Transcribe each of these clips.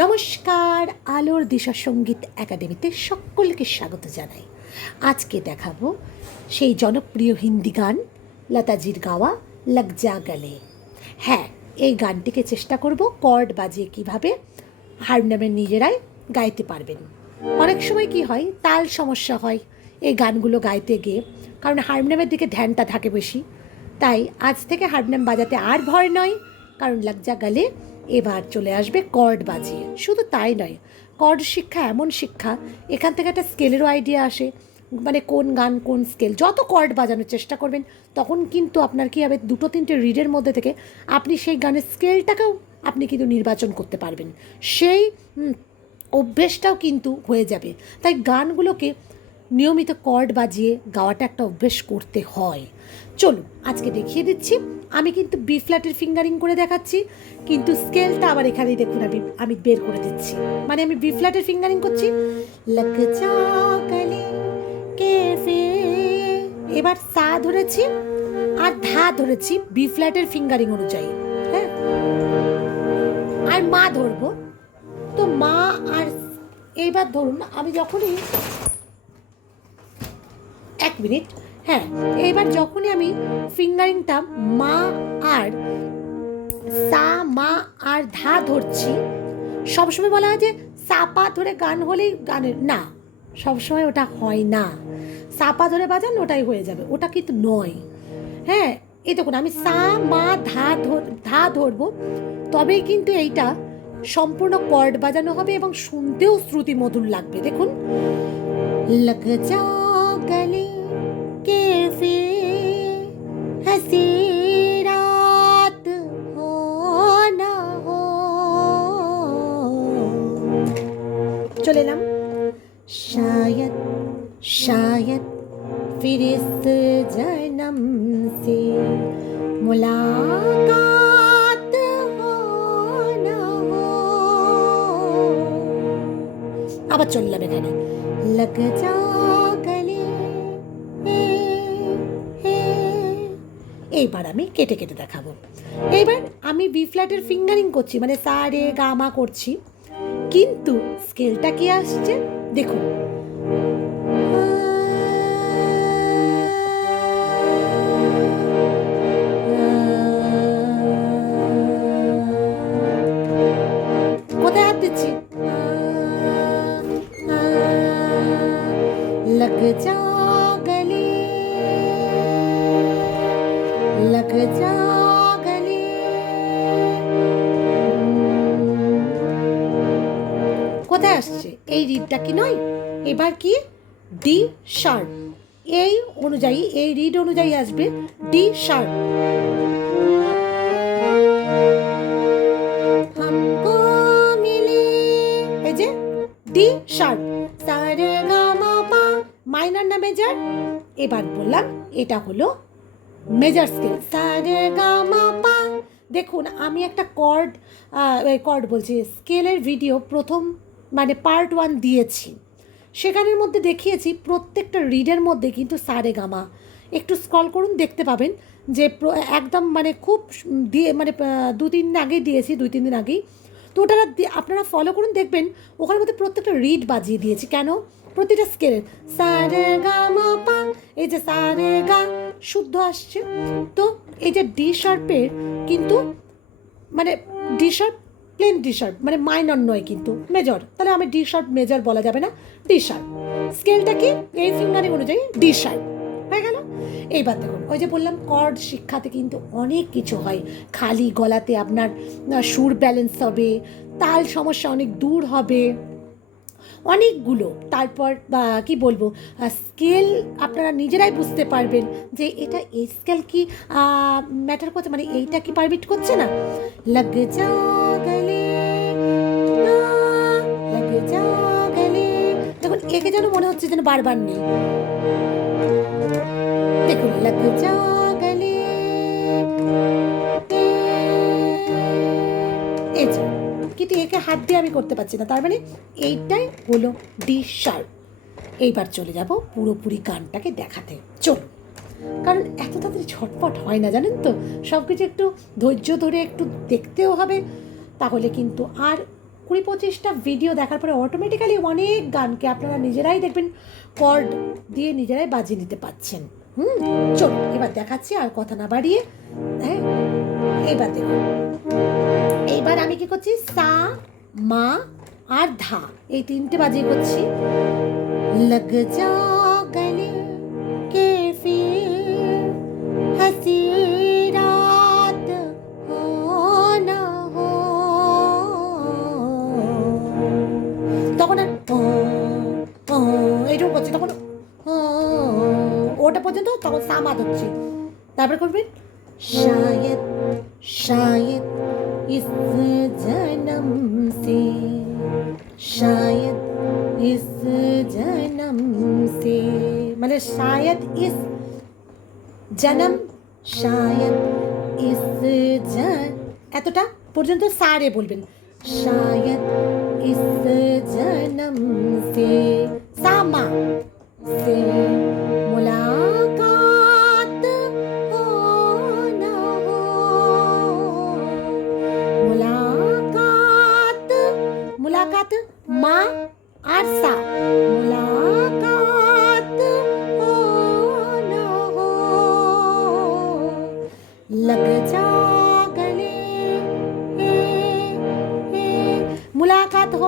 নমস্কার, আলোর দিশা সংগীত একাডেমিতে সকলকে স্বাগত জানাই। আজকে দেখাবো সেই জনপ্রিয় হিন্দি গান লতাজির গাওয়া লগ যা গলে। হ্যাঁ এই গানটিকে চেষ্টা করব কর্ড বাজিয়ে কীভাবে হারমোনিয়ামে নিজেরাই গাইতে পারবেন। অনেক সময় কি হয়, তাল সমস্যা হয় এই গানগুলো গাইতে গিয়ে, কারণ হারমোনিয়ামের দিকে ধ্যানটা থাকে বেশি। তাই আজ থেকে হারমোনিয়াম বাজাতে আর ভয় নয়, কারণ লাগজা গালে এবার চলে আসবে কর্ড বাজিয়ে। শুধু তাই নয়, কর্ড শিক্ষা এমন শিক্ষা, এখান থেকে একটা স্কেলেরও আইডিয়া আসে মানে কোন গান কোন স্কেল যত কর্ড বাজানোর চেষ্টা করবেন, তখন কিন্তু আপনার কী হবে, দুটো তিনটে রিডের মধ্যে থেকে আপনি সেই গানের স্কেলটাকেও আপনি কিন্তু নির্বাচন করতে পারবেন। সেই অভ্যেসটাও কিন্তু হয়ে যাবে। তাই গানগুলোকে নিয়মিত কর্ড বাজিয়ে গাওয়াটা একটা অভ্যেস করতে হয়। চলুন, আজকে দেখিয়ে দিচ্ছি। আমি কিন্তু বি ফ্ল্যাটের ফিঙ্গারিং করে দেখাচ্ছি, কিন্তু স্কেলটা আবার এখানেই দেখুন, আমি আমি বের করে দিচ্ছি। মানে আমি বি ফ্ল্যাটের ফিঙ্গারিং করছি। এবার সা ধরেছি আর ধা ধরেছি বি ফ্ল্যাটের ফিঙ্গারিং অনুযায়ী হ্যাঁ? আর মা ধরবো। তো মা আর, এইবার ধরুন, আমি যখনই এক মিনিট। হ্যাঁ এইবার যখনই আমি ফিঙ্গারিংটা মা আর সা, মা আর ধা ধরছি, সবসময় বলা হয় যে সাপা ধরে গান হলেই গানের, না, সবসময় ওটা হয় না। সাপা ধরে বাজান ওটাই হয়ে যাবে, ওটা কিন্তু নয়। হ্যাঁ এই দেখুন, আমি সা, মা, ধা ধর, ধা ধরবো, তবেই কিন্তু এইটা সম্পূর্ণ কর্ড বাজানো হবে এবং শুনতেও শ্রুতি মধুর লাগবে। দেখুন, লগ যা আবার চললাম এখানে লগ। এইবার আমি কেটে কেটে দেখাবো। এইবার আমি বি ফ্ল্যাটের ফিঙ্গারিং করছি মানে সা রে গা মা করছি। কিন্তু স্কেলটা কি আসছে? দেখুন। যে এই রিডটা কি নয়? এবার কি? ডি শার্প এই অনুযায়ী, এই রিড অনুযায়ী আসবে ডি শার্প এই যে ডি শার্প সারে গা মাইনার না মেজার এবার বললাম, এটা হলো মেজার স্কেল সারে গা দেখুন, আমি একটা কর্ড কর্ড বলছি স্কেলের ভিডিও প্রথম মানে পার্ট ওয়ান দিয়েছি। সেখানের মধ্যে দেখিয়েছি প্রত্যেকটা রিডের মধ্যে কিন্তু সারে গামা। একটু স্ক্রল করুন, দেখতে পাবেন যে একদম মানে খুব দিয়ে মানে দু তিন দিন আগেই দিয়েছি, দুই তিন দিন আগেই। তো ওটা আপনারা ফলো করুন, দেখবেন ওখানের মধ্যে প্রত্যেকটা রিড বাজিয়ে দিয়েছি। কেন? প্রতিটা স্কেলের সারে গা পা, এই যে সারে গা, শুদ্ধ আসছে। তো এই যে ডি শার্পের কিন্তু মানে D sharp plain D sharp মানে মাইনর নয় কিন্তু মেজর তাহলে আমি ডি শার্প মেজর বলা যাবে না ডি শার্প স্কেলটা কি? এই ফিঙ্গারিং অনুযায়ী ডি শার্প হয়ে গেল? এইবার দেখুন, ওই যে বললাম কর্ড শিক্ষাতে কিন্তু অনেক কিছু হয়। খালি গলাতে আপনার সুর ব্যালেন্স হবে, তাল সমস্যা অনেক দূর হবে। অনেকগুলো। তারপর কি বলব স্কেল আপনারা নিজেরাই বুঝতে পারবেন যে এটা এই স্কেল কি ম্যাটার করছে? মানে এইটা কি পারমিট করছে না? লাগে যা লগ যা গলে দেখুন, একে যেন মনে হচ্ছে যেন বারবার নেই। দেখুন লগ যা গলে এই কিন্তু একে হাত দিয়ে আমি করতে পারছি না। তার মানে এইটাই হলো ডি শার্প এইবার চলে যাব পুরোপুরি গানটাকে দেখাতে। চলুন। কারণ এত তাড়াতাড়ি ঝটপট হয় না, জানেন তো? সব কিছু একটু ধৈর্য ধরে একটু দেখতেও হবে। তাহলে কিন্তু আর কুড়ি পঁচিশটা ভিডিও দেখার পরে অটোমেটিক্যালি অনেক গানকে আপনারা নিজেরাই দেখবেন কর্ড দিয়ে নিজেরাই বাজিয়ে নিতে পারছেন হুম চল এবার দেখাচ্ছি আর কথা না বাড়িয়ে হ্যাঁ এবার দেখুন। এইবার আমি কি করছি? সা, মা আর ধা, এই তিনটে বাজিয়ে করছি। লগ যা তখন সা বাদ হচ্ছে। তারপরে করবেন শায়দ শায়দ, ইস জনম সে, শায়দ, ইস জনম সে। মানে শায়দ ইস জনম, শায়দ ইস জন, এতটা পর্যন্ত সারে বলবেন। শায়দ ইস জনম সে, সামা সে।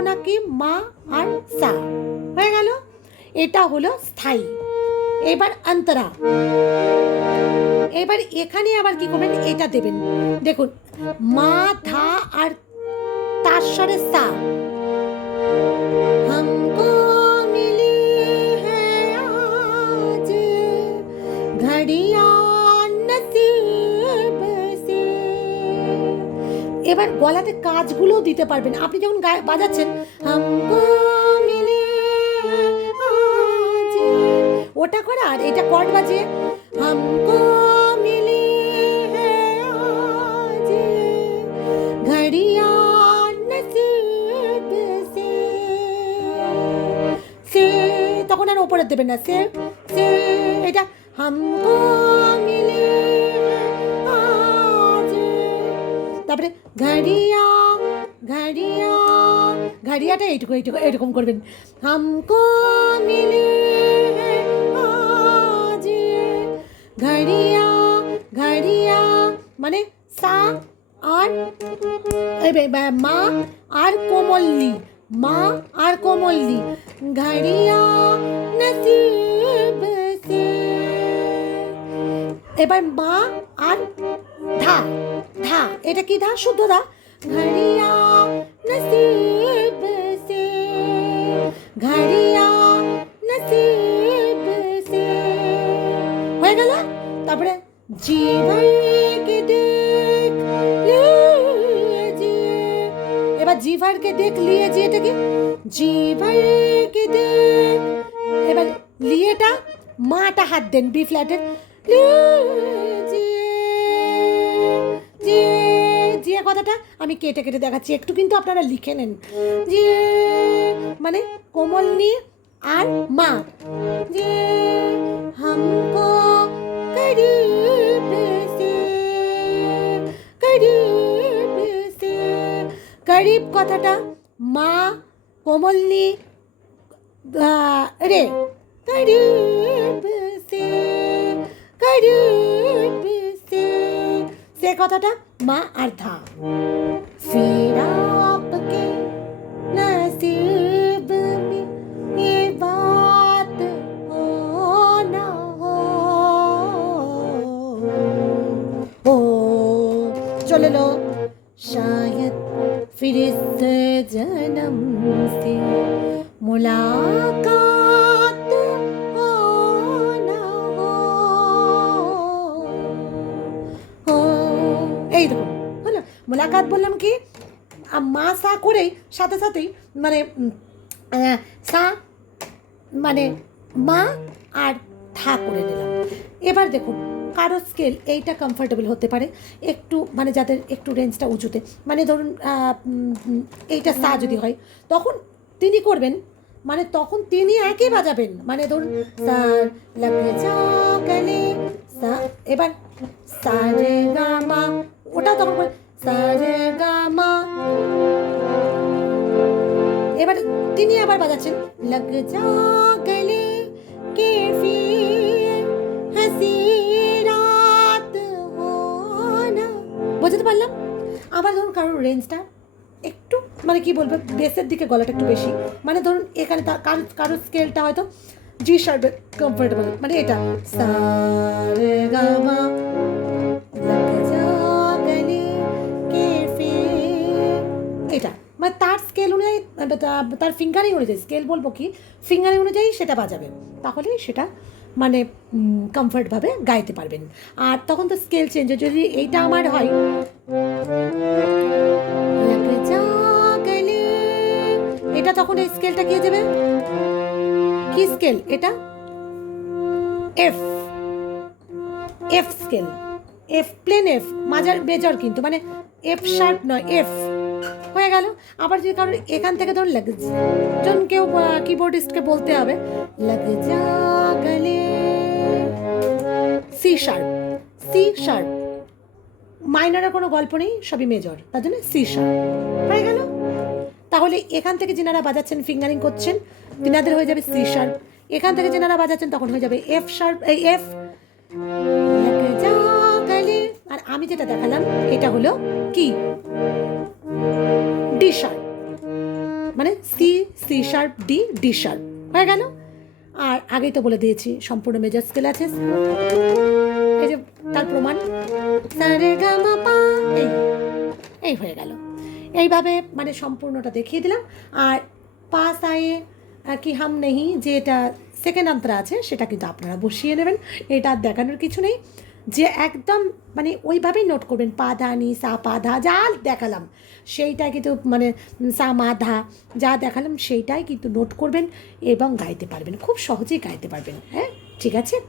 নাকি মা আর সা। হয়ে গেল। এটা হলো স্থায়ী। এবার অন্তরা। এবার এখানে আবার কি করবেন? এটা দেবেন। দেখুন, মা, ধা আর তার সরে সা। এবার গলাতে কাজগুলোও দিতে পারবেন। আপনি যখন বাজাচ্ছেন ওটা করা আর এটা কর্ড বাজিয়ে সে তখন আর ওপরে দেবেন না, সে সে, এটা হামকো ঘড়িয়া ঘড়িয়া, ঘড়িয়াটা এইটুকু এইটুকু, এরকম করবেন। হামকো মিলি ঘড়িয়া ঘড়িয়া মানে সা আর মা আর কোমল্লি, মা আর কোমল্লি, ঘড়িয়া নসিব সে। এবার মা আর ধা ধা, এটা কি ধা? শুদ্ধ ধা? ঘড়িয়া নসিব সে, ঘড়িয়া নসিব হয়ে গেল? তারপরে জীবন কে দেখ এবার জিভারকে দেখ লিয়েছি এটা কি? জিভারকে দেখ। এবার লিয়েটা মাটা হাত দেন বি ফ্ল্যাটের। লিজিয়ে জি যে কথাটা আমি কেটে কেটে দেখাচ্ছি, একটু কিন্তু আপনারা লিখে নেন। জি মানে কোমল নিয়ে আর মা। জি হামকো করি পেসে করি পেসে করিব কথাটা মা কোমলনি রে করি পেসে করি সে কথাটা মা আর ধা फिर आपके नसीब में ये बात हो ना हो ओ चले लो মোলাকাত বললাম কি মা সা করেই সাথে সাথেই মানে সা মানে মা আর থা করে নিলাম। এবার দেখুন কারও স্কেল এইটা কমফর্টেবল হতে পারে। একটু মানে যাদের একটু রেঞ্জটা উঁচুতে মানে ধরুন এইটা সা যদি হয় তখন তিনি করবেন মানে তখন তিনি একই বাজাবেন। মানে ধরুন সার লাগে সা এবার সারে গা মা ওটা তখন সারে গা মা এবার তিনি আবার বাজাচ্ছেন, লগ যা গলে কে ফির হাসি রাত না বোঝাতে পারলাম? আবার ধরুন কারোর রেঞ্জটা একটু মানে কি বলব বেসের দিকে গলাটা একটু বেশি। মানে ধরুন এখানে তার কারও, কারোর স্কেলটা হয়তো জি শার্পে কমফোর্টেবল মানে এটা সা রে গা মা তার ফিঙ্গারিং অনুযায়ী স্কেল বলব কি ফিঙ্গারিং অনুযায়ী সেটা বাজাবে। তাহলে সেটা মানে কমফর্টভাবে গাইতে পারবেন। আর তখন তো স্কেল চেঞ্জ যদি এইটা আমার হয় এটা তখন এই স্কেলটা হয়ে যাবে? কি স্কেল এটা? F F scale F plain F major major কিন্তু মানে এফ শার্প নয় এফ হয়ে গেল। আবার যদি কারণ এখান থেকে ধরুন লাগে জন কেউ কিবোর্ডিস্টকে বলতে হবে, লাগে যা গলে। সি শার্প সি শার্প মাইনারের কোনো গল্প নেই, সবই মেজর তার জন্য সি শার্প হয়ে গেল। তাহলে এখান থেকে যেনারা বাজাচ্ছেন ফিঙ্গারিং করছেন, তিনাদের হয়ে যাবে সি শার্প এখান থেকে যেনারা বাজাচ্ছেন, তখন হয়ে যাবে এফ শার্প এই এফ আর আমি যেটা দেখালাম, এটা হলো কি? ডি শার্প মানে C C sharp D D sharp হয়ে গেল? আর আগেই তো বলে দিয়েছি, সম্পূর্ণ মেজার স্কেল আছে। এই যে, তার প্রমাণ। এই এই হয়ে গেল। এইভাবে মানে সম্পূর্ণটা দেখিয়ে দিলাম। আর পাস আয়ে কি হাম নেহি যে এটা সেকেন্ড অন্তরা আছে, সেটা কিন্তু আপনারা বসিয়ে নেবেন। এটা দেখানোর কিছু নেই। যে একদম মানে ওইভাবেই নোট করবেন পা ধা নি সা, পা, ধা, যা দেখালাম। সেইটা কিন্তু মানে সা মাধা যা দেখালাম সেইটাই কিন্তু নোট করবেন এবং গাইতে পারবেন। খুব সহজেই গাইতে পারবেন হ্যাঁ? ঠিক আছে?